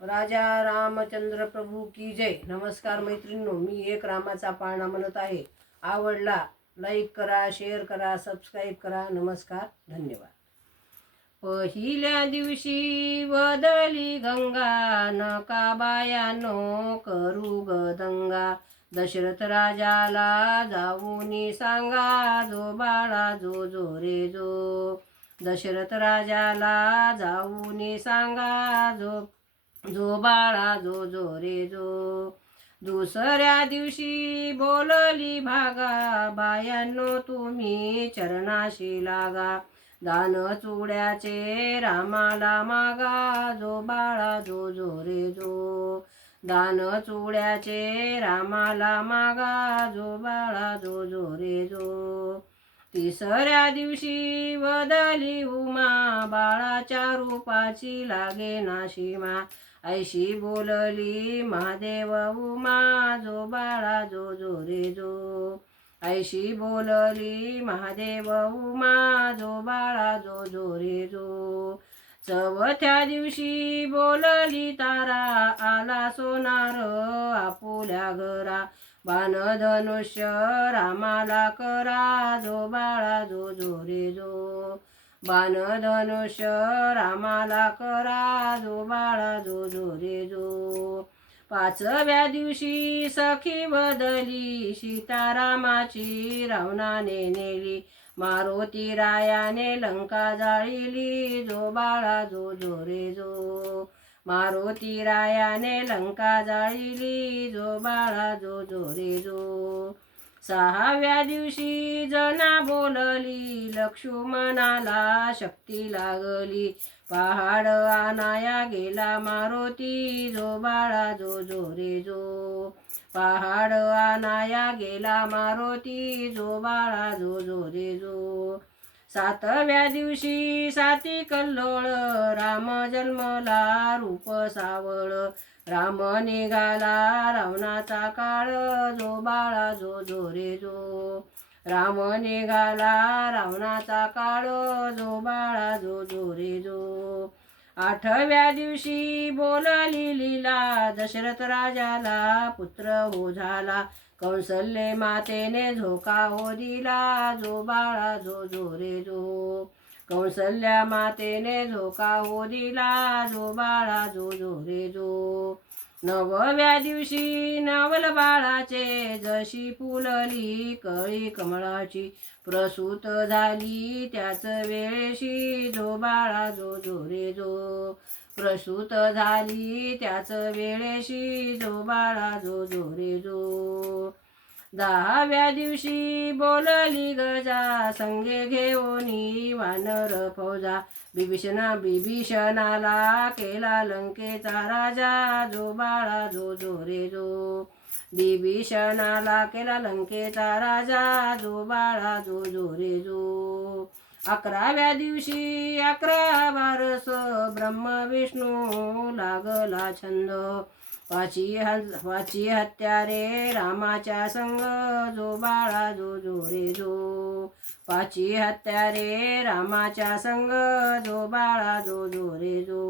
राजा रामचंद्र प्रभू की जय. नमस्कार मैत्रिणींनो मी एक रामाचा पाळणा म्हणत आहे. आवडला लाईक करा शेअर करा सबस्क्राईब करा. नमस्कार धन्यवाद. पहिल्या दिवशी बदली गंगा नका बायानो करू गदंगा दशरथ राजाला जाऊन सांगा जो बाळा जो जो रे जो. दशरथ राजाला जाऊन सांगा जो जो बाळा जो जो रे जो दुसऱ्या दिवशी बोलली भागा बायांनो तुम्ही चरणाशी लागा दान चुड्याचे रामाला मागा जो बाळा जो जो रे जो दान चुड्याचे रामाला मागा जो बाळा जो जो रे जो तिसऱ्या दिवशी वदली उमा बाळाच्या रूपाची लागे नाशिमा ऐशी बोलली महादेव उमा जो बाळा जो जो रे जो. ऐशी बोलली महादेव उमा जो बाळा जो जो रे जो. चवथ्या दिवशी बोलली तारा आला सोनार आपुल्या घरा. बाण धनुष्य रामाला करा जो बाळा जो जो रे जो. बाण धनुष्य रामाला करा जो बाळा जो जो रे जो. पाचव्या दिवशी सखी बदली सीतारामाची रावणाने नेली. मारुती रायाने लंका जाळिली जो बाळा जो जो रे जो. मारुती रायाने लंका जाळिली जो बाळा जो जो रे जो. सहाव्या दिवशी जना बोलली लक्ष्मणाला शक्ती लागली. पहाड आनाया गेला मारुती जो बाळा जो जो रे जो. पहाड आनाया गेला मारुती जो बाळा जो जो रे जो. सातव्या दिवशी साती कल्लोळ राम जन्मला रूप सावळ. राम निघाला रावणाचा काळ जो बाळा जो जो रे जो. राम निघाला रावणाचा काळ जो बाळा जो जो रे जो. आठव्या दिवशी बोलली लीला दशरथ राजाला पुत्र हो झाला कौसल्ये मातेने झोका हो दिला जो बाळा जो जो रे जो. कौसल्या मातेने झोका हो दिला जो बाळा जो जो रे जो. नवव्या दिवशी नवल बाळाचे जशी फुलली कळी कमळाची. प्रसूत झाली त्याच वेळेशी जो बाळा जो जो रे जो. प्रसूत झाली त्याच वेळेशी जो बाळा जो जो रे जो. दहाव्या दिवशी बोलली गजा संगे घेऊन वानर फौजा बिभीषणा बिभीषणाला केला लंकेचा राजा जो बाळा जो जो रे जो. बिभीषणाला केला लंकेचा राजा जो बाळा जो जो रे जो. अकराव्या दिवशी अकरा बारस ब्रह्म विष्णू लागला छंद. वाची हं- वाची हत्यारे रामाच्या संग. जो बाळा जो जो रे जो पाची हत्यारे रामाच्या संग. जो बाळा जो जो रे जो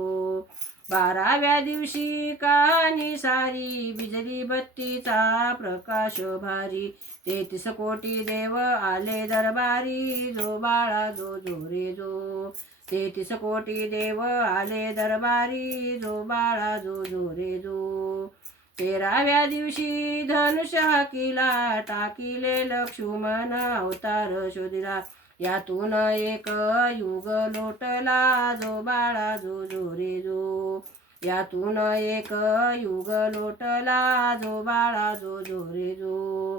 बाराव्या दिवशी कानी सारी बिजली बत्तीचा प्रकाश भारी. तेहतीस कोटी देव आले दरबारी जो बाळा जो जो रे जो. तेहतीस कोटी देव आले दरबारी जो बाळा जो जो रे जो. तेराव्या दिवशी धनुष हाकिला टाकिले लक्ष्मण अवतार शोधिला. यातून एक युग लोटला जो बाळा जो जो रे जो. यातून एक युग लोटला जो बाळा जो जो रे जो.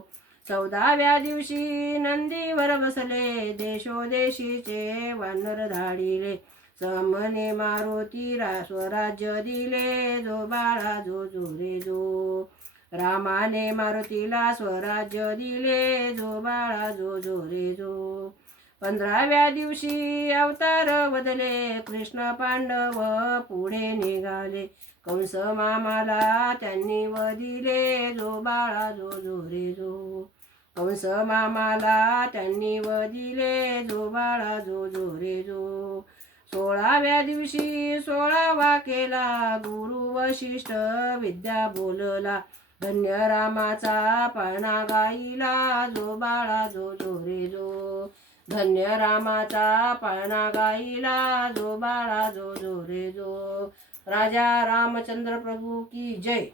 चौदाव्या दिवशी नंदीवर बसले देशोदेशीचे वानर धाडिले. समने मारुती रा स्वराज्य दिले जो बाळा जो जो रे जो. रामाने मारुतीला स्वराज्य दिले जो बाळा जो जो रे जो. पंधराव्या दिवशी अवतार बदले कृष्ण पांडव पुढे निघाले. कंस मामाला त्यांनी वदिले जो बाळा जो जो रे जो. कंस मामाला त्यांनी वदिले जो बाळा जो जो रे जो. सोळाव्या दिवशी सोळावा केला गुरु वशिष्ठ विद्या बोलला. धन्य रामाचा पाळणा गाईला जो बाळा जो जो रे जो. धन्य रामाचा पाळणा गाईला जो बाळा जो जो रे जो. राजा रामचंद्र प्रभू की जय.